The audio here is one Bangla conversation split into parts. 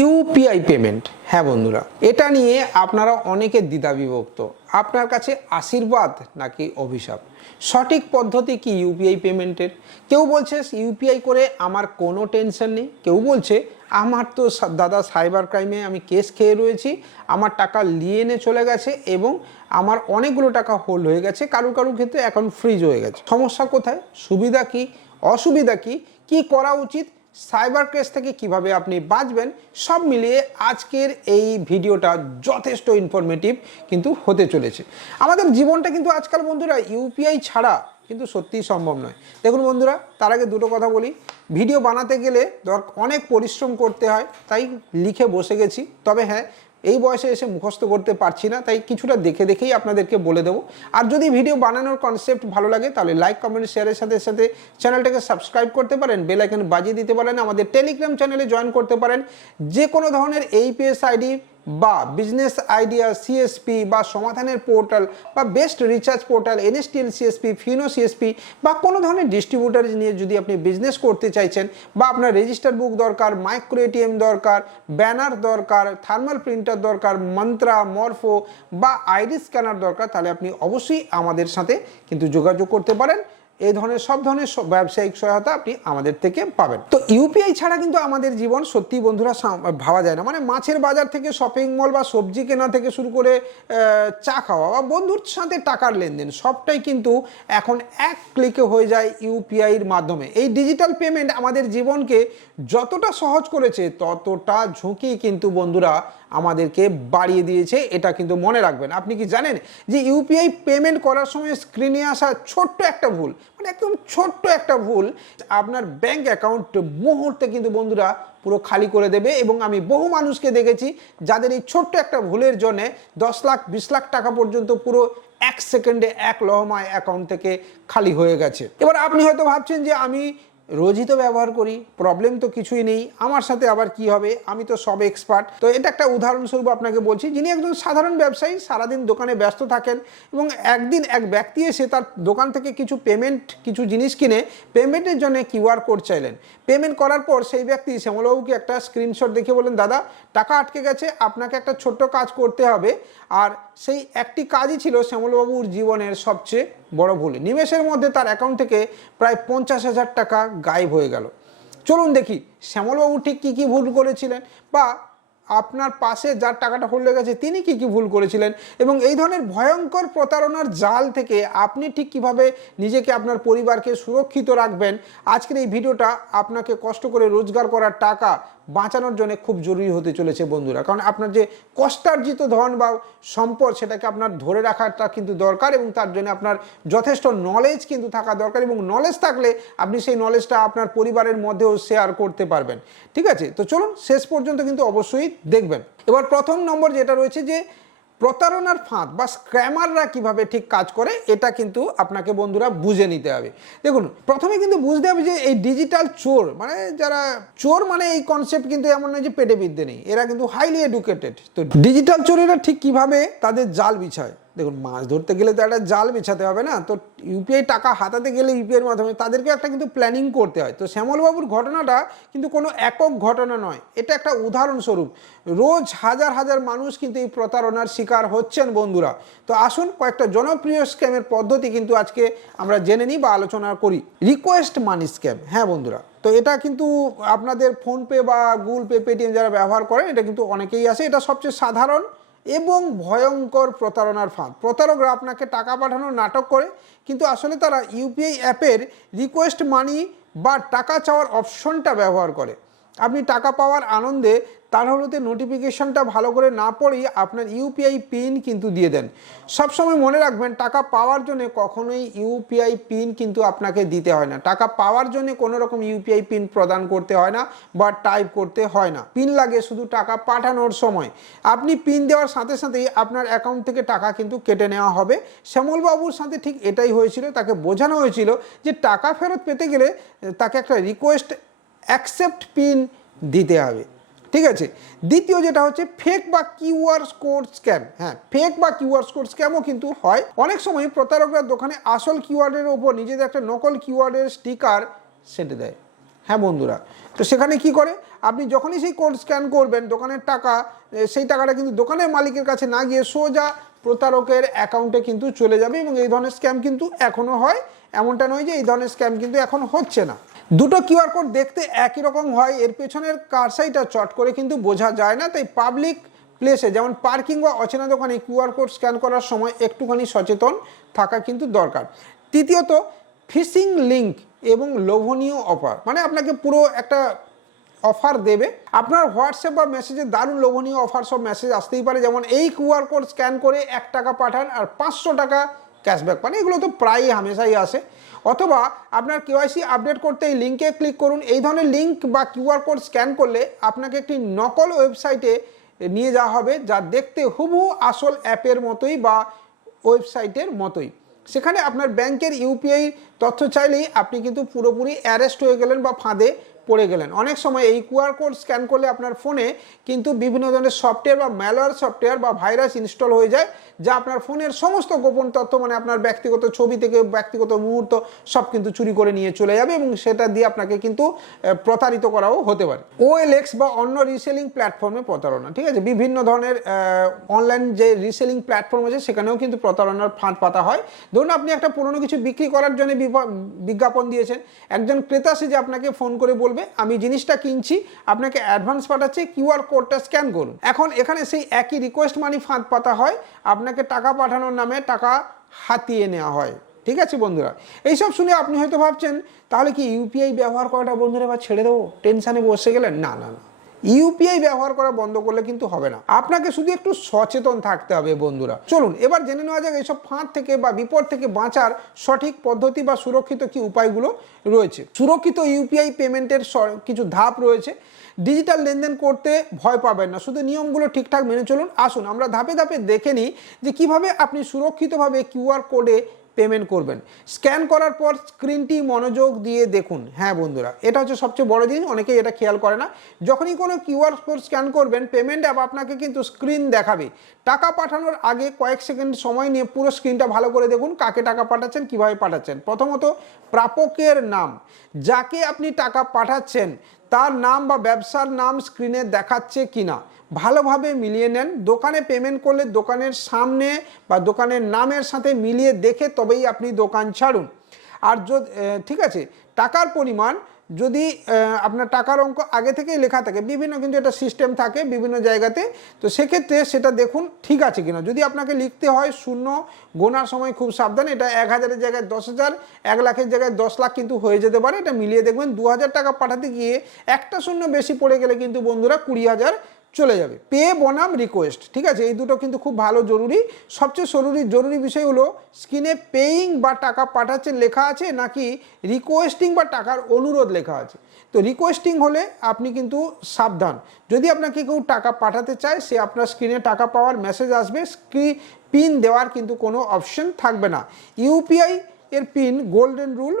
ইউপিআই পেমেন্ট, হ্যাঁ বন্ধুরা, এটা নিয়ে আপনারা অনেকে দ্বিধাবিভক্ত। আপনার কাছে আশীর্বাদ নাকি অভিশাপ? সঠিক পদ্ধতি কি ইউপিআই পেমেন্টের? কেউ বলছে ইউপিআই করে আমার কোনো টেনশন নেই, কেউ বলছে আমার তো দাদা সাইবার ক্রাইমে আমি কেস খেয়ে রয়েছি, আমার টাকা লিয়েনে চলে গেছে এবং আমার অনেকগুলো টাকা হোল্ড হয়ে গেছে, কারুর ক্ষেত্রে অ্যাকাউন্ট ফ্রিজ হয়ে গেছে। সমস্যা কোথায়? সুবিধা কি, অসুবিধা কি, কি করা উচিত, সাইবার ক্রাইম থেকে কিভাবে আপনি বাঁচবেন, সব মিলিয়ে আজকের এই ভিডিওটা যথেষ্ট ইনফরমেটিভ কিন্তু হতে চলেছে। আমাদের জীবনটা কিন্তু আজকাল বন্ধুরা ইউপিআই ছাড়া কিন্তু সত্যিই সম্ভব নয়। দেখুন বন্ধুরা, তার আগে দুটো কথা বলি। ভিডিও বানাতে গেলে অনেক পরিশ্রম করতে হয়, তাই লিখে বসে গেছি। তবে হ্যাঁ, এই বয়সে এসে মুখস্থ করতে পারছি না, তাই কিছুটা দেখে দেখেই আপনাদেরকে বলে দেবো। আর যদি ভিডিও বানানোর কনসেপ্ট ভালো লাগে তাহলে লাইক, কমেন্ট, শেয়ারের সাথে সাথে চ্যানেলটাকে সাবস্ক্রাইব করতে পারেন, বেল আইকন বাজিয়ে দিতে পারেন, আমাদের টেলিগ্রাম চ্যানেলে জয়েন করতে পারেন। যে কোনো ধরনের এইপিএস আইডি বা বিজনেস আইডিয়া, সিএসপি বা সমাধানের পোর্টাল বা best recharge portal, NSTL CSP, Fino CSP বা কোনো ধরনের ডিস্ট্রিবিউটার নিয়ে যদি আপনি বিজনেস করতে চাইছেন, বা আপনার রেজিস্টার বুক দরকার, মাইক্রো এটিএম দরকার, ব্যানার দরকার, থার্মাল প্রিন্টার দরকার, মন্ত্রা, মরফো বা আইডি স্ক্যানার দরকার, তাহলে আপনি অবশ্যই আমাদের সাথে কিন্তু যোগাযোগ করতে পারেন। এই ধরনের সব ধরনের ব্যবসায়িক সহায়তা আপনি আমাদের থেকে পাবেন। তো ইউপিআই ছাড়া কিন্তু আমাদের জীবন সত্যি বন্ধুরা ভাবা যায় না। মানে মাছের বাজার থেকে শপিং মল বা সবজি কেনা থেকে শুরু করে চা খাওয়া বা বন্ধুর সাথে টাকার লেনদেন, সবটাই কিন্তু এখন এক ক্লিকে হয়ে যায় ইউপিআইয়ের মাধ্যমে। এই ডিজিটাল পেমেন্ট আমাদের জীবনকে যতটা সহজ করেছে ততটা ঝুঁকি কিন্তু বন্ধুরা আমাদেরকে বাড়িয়ে দিয়েছে, এটা কিন্তু মনে রাখবেন। আপনি কি জানেন যে ইউপিআই পেমেন্ট করার সময় স্ক্রিনে আসা ছোট্ট একটা ভুল, মানে একদম ছোট্ট একটা ভুল আপনার ব্যাংক অ্যাকাউন্ট মুহূর্তে কিন্তু বন্ধুরা পুরো খালি করে দেবে। এবং আমি বহু মানুষকে দেখেছি যাদের এই ছোট্ট একটা ভুলের জন্যে 10 লাখ 20 লাখ টাকা পর্যন্ত পুরো 1 সেকেন্ডে এক লহমায় অ্যাকাউন্ট থেকে খালি হয়ে গেছে। এবার আপনি হয়তো ভাবছেন যে আমি রোজই তো ব্যবহার করি, প্রবলেম তো কিছুই নেই, আমার সাথে আবার কি হবে, আমি তো সব এক্সপার্ট। তো এটা একটা উদাহরণস্বরূপ আপনাকে বলছি, যিনি একজন সাধারণ ব্যবসায়ী, সারাদিন দোকানে ব্যস্ত থাকেন এবং একদিন এক ব্যক্তি এসে তার দোকান থেকে কিছু জিনিস কিনে পেমেন্টের জন্য কিউআর কোড চাইলেন। পেমেন্ট করার পর সেই ব্যক্তি শ্যামলবাবুকে একটা স্ক্রিনশট দেখে বলেন, দাদা টাকা আটকে গেছে, আপনাকে একটা ছোট্ট কাজ করতে হবে। আর সেই একটি কাজই ছিল শ্যামলবাবুর জীবনের সবচেয়ে বড় ভুল। নিমেষের মধ্যে তার অ্যাকাউন্ট থেকে প্রায় 50,000 টাকা গায়েব হয়ে গেল। চলুন দেখি শ্যামলবাবু ঠিক কী কী ভুল করেছিলেন, বা আপনার পাশে যার টাকাটা হোল্ড হয়ে গেছে তিনি কী কী ভুল করেছিলেন, এবং এই ধরনের ভয়ঙ্কর প্রতারণার জাল থেকে আপনি ঠিক কীভাবে নিজেকে, আপনার পরিবারকে সুরক্ষিত রাখবেন। আজকের এই ভিডিওটা আপনাকে কষ্ট করে রোজগার করার টাকা বাঁচানোর জন্য খুব জরুরি হতে চলেছে বন্ধুরা। কারণ আপনার যে কষ্টার্জিত ধন বা সম্পদ, সেটাকে আপনার ধরে রাখাটা কিন্তু দরকার, এবং তার জন্য আপনার যথেষ্ট নলেজ কিন্তু থাকা দরকার, এবং নলেজ থাকলে আপনি সেই নলেজটা আপনার পরিবারের মধ্যেও শেয়ার করতে পারবেন। ঠিক আছে, তো চলুন শেষ পর্যন্ত কিন্তু অবশ্যই দেখবেন। এবার প্রথম নম্বর যেটা রয়েছে যে প্রতারণার ফাঁদ বা স্ক্যামাররা কিভাবে ঠিক কাজ করে, এটা কিন্তু আপনাকে বন্ধুরা বুঝে নিতে হবে। দেখুন, প্রথমে কিন্তু বুঝতে হবে যে এই ডিজিটাল চোর, মানে যারা চোর, মানে এই কনসেপ্ট কিন্তু এমন নয় যে পেটে বিদ্যে নেই, এরা কিন্তু হাইলি এডুকেটেড। তো ডিজিটাল চোরেরা ঠিক কিভাবে তাদের জাল বিছায়, দেখুন, মাছ ধরতে গেলে তো একটা জাল বিছাতে হবে না, তো ইউপিআই টাকা হাতাতে গেলে ইউপিআইয়ের মাধ্যমে তাদেরকে একটা কিন্তু প্ল্যানিং করতে হয়। তো শ্যামলবাবুর ঘটনাটা কিন্তু কোনো একক ঘটনা নয়, এটা একটা উদাহরণস্বরূপ। রোজ হাজার হাজার মানুষ কিন্তু এই প্রতারণার শিকার হচ্ছেন বন্ধুরা। তো আসুন কয়েকটা জনপ্রিয় স্ক্যামের পদ্ধতি কিন্তু আজকে আমরা জেনে নিই বা আলোচনা করি। রিকোয়েস্ট মানি স্ক্যাম, হ্যাঁ বন্ধুরা, তো এটা কিন্তু আপনাদের ফোনপে বা গুগল পে, পেটিএম যারা ব্যবহার করেন, এটা কিন্তু অনেকেই আসে। এটা সবচেয়ে সাধারণ এবং ভয়ঙ্কর প্রতারণার ফাঁদ। প্রতারকরা আপনাকে টাকা পাঠানোর নাটক করে, কিন্তু আসলে তারা ইউপিআই অ্যাপের রিকোয়েস্ট মানি বা টাকা চাওয়ার অপশনটা ব্যবহার করে। আপনি টাকা পাওয়ার আনন্দে তাড়াহুড়োতে নোটিফিকেশনটা ভালো করে না পড়েই আপনার ইউপিআই পিন কিন্তু দিয়ে দেন। সবসময় মনে রাখবেন, টাকা পাওয়ার জন্য কখনোই ইউপিআই পিন কিন্তু আপনাকে দিতে হয় না। টাকা পাওয়ার জন্য কোনো রকম ইউপিআই পিন প্রদান করতে হয় না বা টাইপ করতে হয় না। পিন লাগে শুধু টাকা পাঠানোর সময়। আপনি পিন দেওয়ার সাথে সাথেই আপনার অ্যাকাউন্ট থেকে টাকা কিন্তু কেটে নেওয়া হবে। শ্যামলবাবুর সাথে ঠিক এটাই হয়েছিল। তাকে বোঝানো হয়েছিল যে টাকা ফেরত পেতে গেলে তাকে একটা রিকোয়েস্ট অ্যাকসেপ্ট পিন দিতে হবে। ঠিক আছে, দ্বিতীয় যেটা হচ্ছে ফেক বা কিউআর কোড স্ক্যাম। হ্যাঁ, ফেক বা কিউআর কোড স্ক্যামও কিন্তু হয়। অনেক সময় প্রতারকরা দোকানে আসল কিউআরের ওপর নিজেদের একটা নকল কিউআরের স্টিকার সেঁটে দেয়। হ্যাঁ বন্ধুরা, তো সেখানে কি করে, আপনি যখনই সেই কোড স্ক্যান করবেন দোকানের টাকা, সেই টাকাটা কিন্তু দোকানের মালিকের কাছে না গিয়ে সোজা প্রতারকের অ্যাকাউন্টে কিন্তু চলে যাবে। এবং এই ধরনের স্ক্যাম কিন্তু এখনও হয়, এমনটা নয় যে এই ধরনের স্ক্যাম কিন্তু এখন হচ্ছে না। দুটো কিউআর কোড দেখতে একই রকম হয়, এর পেছনের কারসাইটা চট করে কিন্তু বোঝা যায় না। তাই পাবলিক প্লেসে যেমন পার্কিং বা অচেনা দোকানে কিউআর কোড স্ক্যান করার সময় একটুখানি সচেতন থাকা কিন্তু দরকার। তৃতীয়ত, ফিশিং লিঙ্ক এবং লোভনীয় অফার, মানে আপনাকে পুরো একটা অফার দেবে, আপনার হোয়াটসঅ্যাপ বা মেসেজে দারুণ লোভনীয় অফার সব মেসেজ আসতেই পারে, যেমন এই কিউআর কোড স্ক্যান করে 1 টাকা পাঠান আর 500 টাকা ক্যাশব্যাক পান। এগুলো তো প্রায়ই হামেশাই আসে। অথবা আপনার কেওয়াইসি আপডেট করতে এই লিঙ্কে ক্লিক করুন। এই ধরনের লিঙ্ক বা কিউআর কোড স্ক্যান করলে আপনাকে একটি নকল ওয়েবসাইটে নিয়ে যাওয়া হবে, যা দেখতে হুবহু আসল অ্যাপের মতোই বা ওয়েবসাইটের মতোই। সেখানে আপনার ব্যাংকের ইউপিআই তথ্য চাইলেই আপনি কিন্তু পুরোপুরি অ্যারেস্ট হয়ে গেলেন বা ফাঁদে পড়ে গেলেন। অনেক সময় এই কিউআর কোড স্ক্যান করলে আপনার ফোনে কিন্তু বিভিন্ন ধরনের সফটওয়্যার বা ম্যালওয়্যার সফটওয়্যার বা ভাইরাস ইনস্টল হয়ে যায়, যা আপনার ফোনের সমস্ত গোপন তথ্য, মানে আপনার ব্যক্তিগত ছবি থেকে ব্যক্তিগত মুহূর্ত সব কিন্তু চুরি করে নিয়ে চলে যাবে, এবং সেটা দিয়ে আপনাকে কিন্তু প্রতারিত করাও হতে পারে। ওএলএক্স বা অন্য রিসেলিং প্ল্যাটফর্মে প্রতারণা, ঠিক আছে, বিভিন্ন ধরনের অনলাইন যে রিসেলিং প্ল্যাটফর্ম আছে সেখানেও কিন্তু প্রতারণার ফাঁদ পাতা হয়। ধরুন আপনি একটা পুরনো কিছু বিক্রি করার জন্য বিজ্ঞাপন দিয়েছেন, একজন ক্রেতা সে যে আপনাকে ফোন করে বলবে আমি জিনিসটা কিনছি, আপনাকে অ্যাডভান্স পাঠাচ্ছে, কিউআর কোডটা স্ক্যান করুন। এখন এখানে সেই একই রিকোয়েস্ট মানি ফাঁদ পাতা হয়, আপনাকে টাকা পাঠানোর নামে টাকা হাতিয়ে নেওয়া হয়। ঠিক আছে বন্ধুরা, এইসব শুনে আপনি হয়তো ভাবছেন তাহলে কি ইউপিআই ব্যবহার করাটা বন্ধুরা এবার ছেড়ে দেবো, টেনশানে বসে গেলেন? না না না, ইউপিআই ব্যবহার করা বন্ধ করলে কিন্তু হবে না, আপনাকে শুধু একটু সচেতন থাকতে হবে বন্ধুরা। চলুন এবার জেনে নেওয়া যাক এইসব ফাঁদ থেকে বা বিপদ থেকে বাঁচার সঠিক পদ্ধতি বা সুরক্ষিত কি উপায়গুলো রয়েছে। সুরক্ষিত ইউপিআই পেমেন্টের কিছু ধাপ রয়েছে। ডিজিটাল লেনদেন করতে ভয় পাবেন না, শুধু নিয়মগুলো ঠিকঠাক মেনে চলুন। আসুন আমরা ধাপে ধাপে দেখে নিই যে কিভাবে আপনি সুরক্ষিতভাবে কিউআর কোডে পেমেন্ট করবেন। স্ক্যান করার পর স্ক্রিনটি মনোযোগ দিয়ে দেখুন। হ্যাঁ বন্ধুরা, এটা হচ্ছে সবচেয়ে বড় জিনিস, অনেকেই এটা খেয়াল করে না। যখনই কোনো কিউআর কোড স্ক্যান করবেন, পেমেন্ট অ্যাপ আপনাকে কিন্তু স্ক্রিন দেখাবে। টাকা পাঠানোর আগে কয়েক সেকেন্ড সময় নিয়ে পুরো স্ক্রিনটা ভালো করে দেখুন, কাকে টাকা পাঠাচ্ছেন, কিভাবে পাঠাচ্ছেন। প্রথমত প্রাপকের নাম, যাকে আপনি টাকা পাঠাচ্ছেন তার নাম বা ব্যবসার নাম স্ক্রিনে দেখাচ্ছে কিনা ভালোভাবে মিলিয়ে নেন। দোকানে পেমেন্ট করলে দোকানের সামনে বা দোকানের নামের সাথে মিলিয়ে দেখে তবেই আপনি দোকান ছাড়ুন। আর যদি ঠিক আছে, টাকার পরিমাণ, যদি আপনার টাকার অঙ্ক আগে থেকেই লেখা থাকে, বিভিন্ন কিন্তু এটা সিস্টেম থাকে বিভিন্ন জায়গাতে, তো সেক্ষেত্রে সেটা দেখুন ঠিক আছে কিনা। যদি আপনাকে লিখতে হয় শূন্য, গোনার সময় খুব সাবধান, এটা 1000-এর জায়গায় 10,000, 1 লাখের জায়গায় 10 লাখ কিন্তু হয়ে যেতে পারে। এটা মিলিয়ে দেখবেন। 2000 টাকা পাঠাতে গিয়ে একটা শূন্য বেশি পড়ে গেলে কিন্তু বন্ধুরা 20,000 চলে যাবে। পে বনাম রিকোয়েস্ট, ঠিক আছে, এই দুটো কিন্তু খুব ভালো জরুরি। সবচেয়ে জরুরি বিষয় হলো স্ক্রিনে পেইং বা টাকা পাঠাচ্ছেন লেখা আছে নাকি রিকোয়েস্টিং বা টাকার অনুরোধ লেখা আছে। তো রিকোয়েস্টিং হলে আপনি কিন্তু সাবধান। যদি আপনাকে কেউ টাকা পাঠাতে চায়, সে আপনার স্ক্রিনে টাকা পাওয়ার মেসেজ আসবে, পিন দেওয়ার কিন্তু কোনো অপশন থাকবে না। ইউপিআই এর পিন গোল্ডেন রুল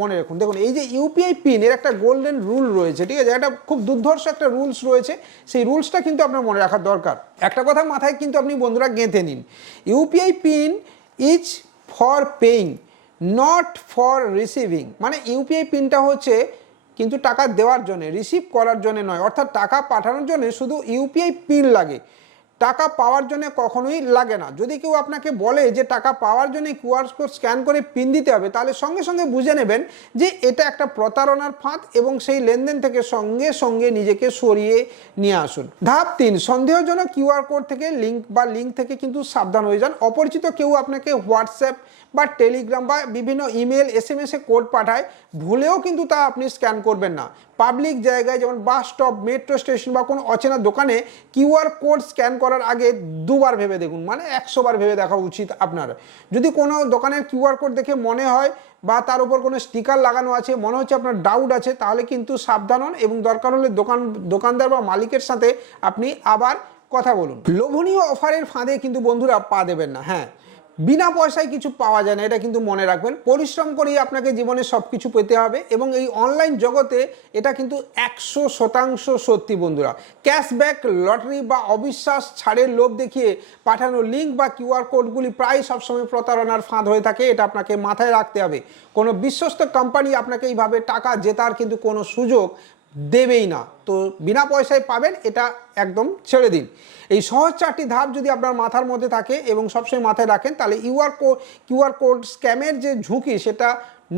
মনে রাখুন। দেখুন এই যে ইউপিআই পিন, এর একটা গোল্ডেন রুল রয়েছে, ঠিক আছে, একটা খুব দুর্ধর্ষ একটা রুলস রয়েছে। সেই রুলসটা কিন্তু আপনার মনে রাখার দরকার। একটা কথা মাথায় কিন্তু আপনি বন্ধুরা গেঁথে নিন, UPI pin is for paying, not for receiving. মানে ইউপিআই পিনটা হচ্ছে কিন্তু টাকা দেওয়ার জন্য, রিসিভ করার জন্য নয়। অর্থাৎ টাকা পাঠানোর জন্য শুধু ইউপিআই পিন লাগে, টাকা পাওয়ার জন্য কখনোই লাগে না। যদি কেউ আপনাকে বলে যে টাকা পাওয়ার জন্য কিউআর কোড স্ক্যান করে পিন দিতে হবে, তাহলে সঙ্গে সঙ্গে বুঝে নেবেন যে এটা একটা প্রতারণার ফাঁদ, এবং সেই লেনদেন থেকে সঙ্গে সঙ্গে নিজেকে সরিয়ে নিয়ে আসুন। ধাপ 3, সন্দেহজনক কিউআর কোড থেকে লিঙ্ক থেকে কিন্তু সাবধান হয়ে যান। অপরিচিত কেউ আপনাকে হোয়াটসঅ্যাপ বা টেলিগ্রাম বা বিভিন্ন ইমেল SMS-এ কোড পাঠায়, ভুলেও কিন্তু তা আপনি স্ক্যান করবেন না। পাবলিক জায়গায় যেমন বাস স্টপ, মেট্রো স্টেশন বা কোনো অচেনা দোকানে কিউআর কোড স্ক্যান করার আগে 2 বার ভেবে দেখুন, মানে 100 বার ভেবে দেখা উচিত আপনার। যদি কোনো দোকানের কিউআর কোড দেখে মনে হয় বা তার উপর কোনো স্টিকার লাগানো আছে, মনে হচ্ছে আপনার ডাউট আছে, তাহলে কিন্তু সাবধান হন এবং দরকার হলে দোকানদার বা মালিকের সাথে আপনি আবার কথা বলুন। লোভনীয় অফারের ফাঁদে কিন্তু বন্ধুরা পা দেবেন না। হ্যাঁ, বিনা পয়সায় কিছু পাওয়া যায় না, এটা কিন্তু মনে রাখবেন। পরিশ্রম করেই আপনাকে জীবনে সব কিছু পেতে হবে এবং এই অনলাইন জগতে এটা কিন্তু 100% সত্যি বন্ধুরা। ক্যাশব্যাক, লটারি বা অবিশ্বাস ছাড়ের লোভ দেখিয়ে পাঠানো লিঙ্ক বা কিউআর কোডগুলি প্রায় সবসময় প্রতারণার ফাঁদ হয়ে থাকে, এটা আপনাকে মাথায় রাখতে হবে। কোনো বিশ্বস্ত কোম্পানি আপনাকে এইভাবে টাকা জেতার কিন্তু কোনো সুযোগ দেবেই না। তো বিনা পয়সায় পাবেন, এটা একদম ছেড়ে দিন। এই সহজ 4টি ধাপ যদি আপনার মাথার মধ্যে থাকে এবং সবসময় মাথায় রাখেন, তাহলে কিউআর কোড স্ক্যামের যে ঝুঁকি সেটা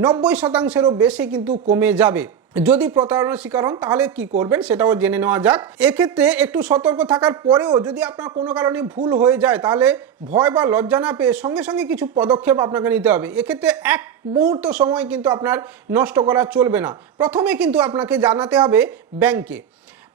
90%-এরও বেশি কিন্তু কমে যাবে। যদি প্রতারণার শিকার হন তাহলে কি করবেন সেটাও জেনে নেওয়া যাক। এক্ষেত্রে একটু সতর্ক থাকার পরেও যদি আপনার কোনো কারণে ভুল হয়ে যায় তাহলে ভয় বা লজ্জা না পেয়ে সঙ্গে সঙ্গে কিছু পদক্ষেপ আপনাকে নিতে হবে। এক্ষেত্রে এক মুহূর্ত সময় কিন্তু আপনার নষ্ট করা চলবে না। প্রথমে কিন্তু আপনাকে জানাতে হবে ব্যাংকে।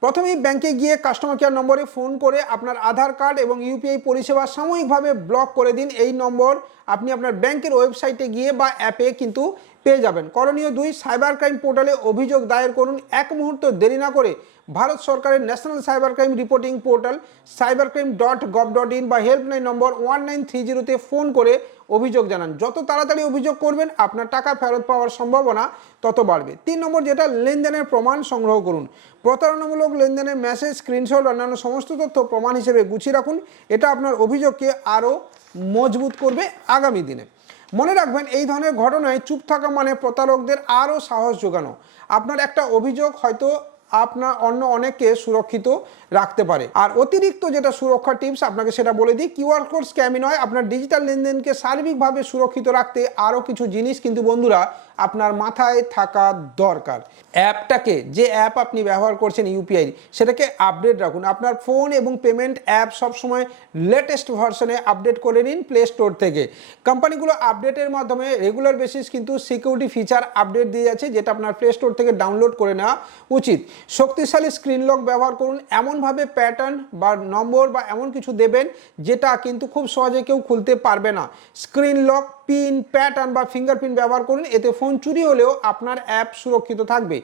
প্রথমেই ব্যাংকে গিয়ে কাস্টমার কেয়ার নম্বরে ফোন করে আপনার আধার কার্ড এবং ইউপিআই পরিষেবা সাময়িকভাবে ব্লক করে দিন। এই নম্বর আপনি আপনার ব্যাংকের ওয়েবসাইটে গিয়ে বা অ্যাপে কিন্তু পেয়ে যাবেন। করণীয় 2, সাইবার ক্রাইম পোর্টালে অভিযোগ দায়ের করুন। এক মুহূর্ত দেরি না করে ভারত সরকারের national cyber crime reporting portal cybercrime.gov.in বা হেল্পলাইন নম্বর 1930-তে ফোন করে অভিযোগ জানান। যত তাড়াতাড়ি অভিযোগ করবেন আপনার টাকা ফেরত পাওয়ার সম্ভাবনা তত বাড়বে। 3 নম্বর যেটা, লেনদেনের প্রমাণ সংগ্রহ করুন। প্রতারণামূলক লেনদেনের মেসেজ, স্ক্রিনশট, অন্যান্য সমস্ত তথ্য প্রমাণ হিসেবে গুছিয়ে রাখুন। এটা আপনার অভিযোগকে আরও মজবুত করবে আগামী দিনে। মনে রাখবেন, এই ধরনের ঘটনায় চুপ থাকা মানে প্রতারকদের আরও সাহস যোগানো। আপনার একটা অভিযোগ হয়তো আপনার অন্য অনেককে সুরক্ষিত রাখতে পারে। আর অতিরিক্ত যেটা সুরক্ষা টিপস আপনাকে সেটা বলে দিই, কিউআর কোড স্ক্যামই নয়, আপনার ডিজিটাল লেনদেনকে সার্বিকভাবে সুরক্ষিত রাখতে আরও কিছু জিনিস কিন্তু বন্ধুরা আপনার মাথায় থাকা দরকার। অ্যাপটাকে, যে অ্যাপ আপনি ব্যবহার করছেন ইউপিআই, সেটাকে আপডেট রাখুন। আপনার ফোন এবং পেমেন্ট অ্যাপ সবসময় লেটেস্ট ভার্সনে আপডেট করে নিন প্লে স্টোর থেকে। কোম্পানিগুলো আপডেটের মাধ্যমে রেগুলার বেসিস কিন্তু সিকিউরিটি ফিচার আপডেট দিয়ে যাচ্ছে, যেটা আপনার প্লে স্টোর থেকে ডাউনলোড করে নেওয়া উচিত। শক্তিশালী স্ক্রিন লক ব্যবহার করুন। এমনভাবে প্যাটার্ন বা নম্বর বা এমন কিছু দেবেন যেটা কিন্তু খুব সহজে কেউ খুলতে পারবে না। স্ক্রিন লক, পিন, প্যাটার্ন বা ফিঙ্গারপ্রিন্ট ব্যবহার করুন। এতে ফোন চুরি হলেও আপনার অ্যাপ সুরক্ষিত থাকবে।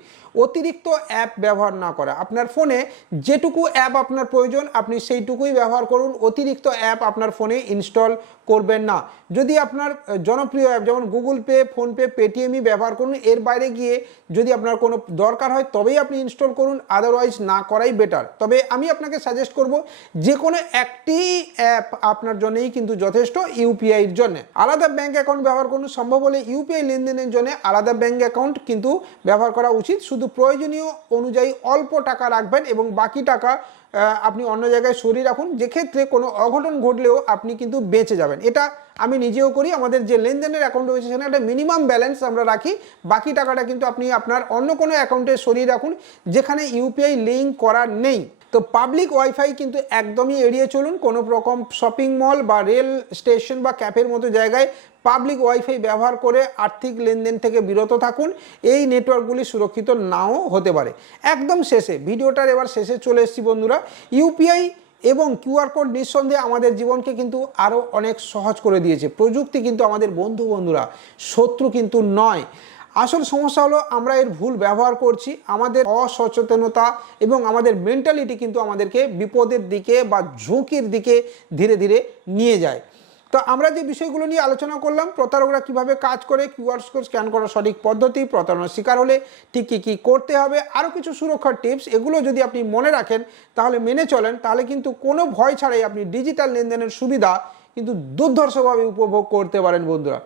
অতিরিক্ত অ্যাপ ব্যবহার না করা। আপনার ফোনে যেটুকু অ্যাপ আপনার প্রয়োজন আপনি সেইটুকুই ব্যবহার করুন। অতিরিক্ত অ্যাপ আপনার ফোনে ইনস্টল করবেন না। যদি আপনার জনপ্রিয় অ্যাপ যেমন গুগল পে, ফোনপে, পেটিএমই ব্যবহার করুন। এর বাইরে গিয়ে যদি আপনার কোনো দরকার হয় তবেই আপনি ইনস্টল করুন, আদারওয়াইজ না করাই বেটার। তবে আমি আপনাকে সাজেস্ট করব যে কোনো একটি অ্যাপ আপনার জন্যই কিন্তু যথেষ্ট ইউপিআইয়ের জন্য। আলাদা ব্যাংক অ্যাকাউন্ট ব্যবহার করুন। সম্ভব হলে ইউপিআই লেনদেনের জন্য আলাদা ব্যাংক অ্যাকাউন্ট কিন্তু ব্যবহার করা উচিত। শুধু প্রয়োজনীয় অনুযায়ী অল্প টাকা রাখবেন এবং বাকি টাকা আপনি অন্য জায়গায় সরিয়ে রাখুন, যেক্ষেত্রে কোনো অঘটন ঘটলেও আপনি কিন্তু বেঁচে যাবেন। এটা আমি নিজেও করি। আমাদের যে লেনদেনের অ্যাকাউন্ট রয়েছে সেখানে একটা মিনিমাম ব্যালেন্স আমরা রাখি, বাকি টাকাটা কিন্তু আপনি আপনার অন্য কোনো অ্যাকাউন্টে সরিয়ে রাখুন যেখানে ইউপিআই লিঙ্ক করা নেই। তো পাবলিক ওয়াইফাই কিন্তু একদমই এড়িয়ে চলুন। কোনো রকম শপিং মল বা রেল স্টেশন বা ক্যাফের মতো জায়গায় পাবলিক ওয়াইফাই ব্যবহার করে আর্থিক লেনদেন থেকে বিরত থাকুন। এই নেটওয়ার্কগুলি সুরক্ষিত নাও হতে পারে। একদম শেষে, ভিডিওটার এবার শেষে চলে এসেছি বন্ধুরা। ইউপিআই এবং কিউআর কোড নিঃসন্দেহে আমাদের জীবনকে কিন্তু আরও অনেক সহজ করে দিয়েছে। প্রযুক্তি কিন্তু আমাদের বন্ধুরা, শত্রু কিন্তু নয়। আসল সমস্যা হলো আমরা এর ভুল ব্যবহার করছি। আমাদের অসচেতনতা এবং আমাদের মেন্টালিটি কিন্তু আমাদেরকে বিপদের দিকে বা ঝুঁকির দিকে ধীরে ধীরে নিয়ে যায়। তো আমরা যে বিষয়গুলো নিয়ে আলোচনা করলাম, প্রতারকরা কিভাবে কাজ করে, কিউআর কোড স্ক্যান করার সঠিক পদ্ধতি, প্রতারণার শিকার হলে ঠিক কী করতে হবে, আরও কিছু সুরক্ষার টিপস, এগুলো যদি আপনি মনে রাখেন তাহলে মেনে চলেন, তাহলে কিন্তু কোনো ভয় ছাড়াই আপনি ডিজিটাল লেনদেনের সুবিধা কিন্তু দুর্ধর্ষভাবে উপভোগ করতে পারেন বন্ধুরা।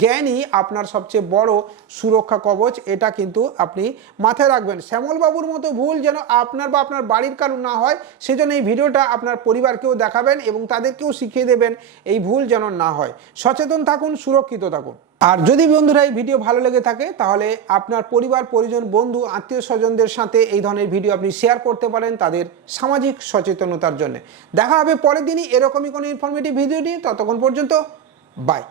জ্ঞানই আপনার সবচেয়ে বড় সুরক্ষা কবচ, এটা কিন্তু আপনি মাথায় রাখবেন। শ্যামলবাবুর মতো ভুল যেন আপনার বা আপনার বাড়ির কারণ না হয়, সেজন্য এই ভিডিওটা আপনার পরিবারকেও দেখাবেন এবং তাদেরকেও শিখিয়ে দেবেন এই ভুল যেন না হয়। সচেতন থাকুন, সুরক্ষিত থাকুন। আর যদি বন্ধুরা এই ভিডিও ভালো লেগে থাকে তাহলে আপনার পরিবার, পরিজন, বন্ধু, আত্মীয় স্বজনদের সাথে এই ধরনের ভিডিও আপনি শেয়ার করতে পারেন তাদের সামাজিক সচেতনতার জন্য। দেখা হবে পরের দিনই এরকমই কোনো ইনফরমেটিভ ভিডিও নিয়ে। ততক্ষণ পর্যন্ত বাই।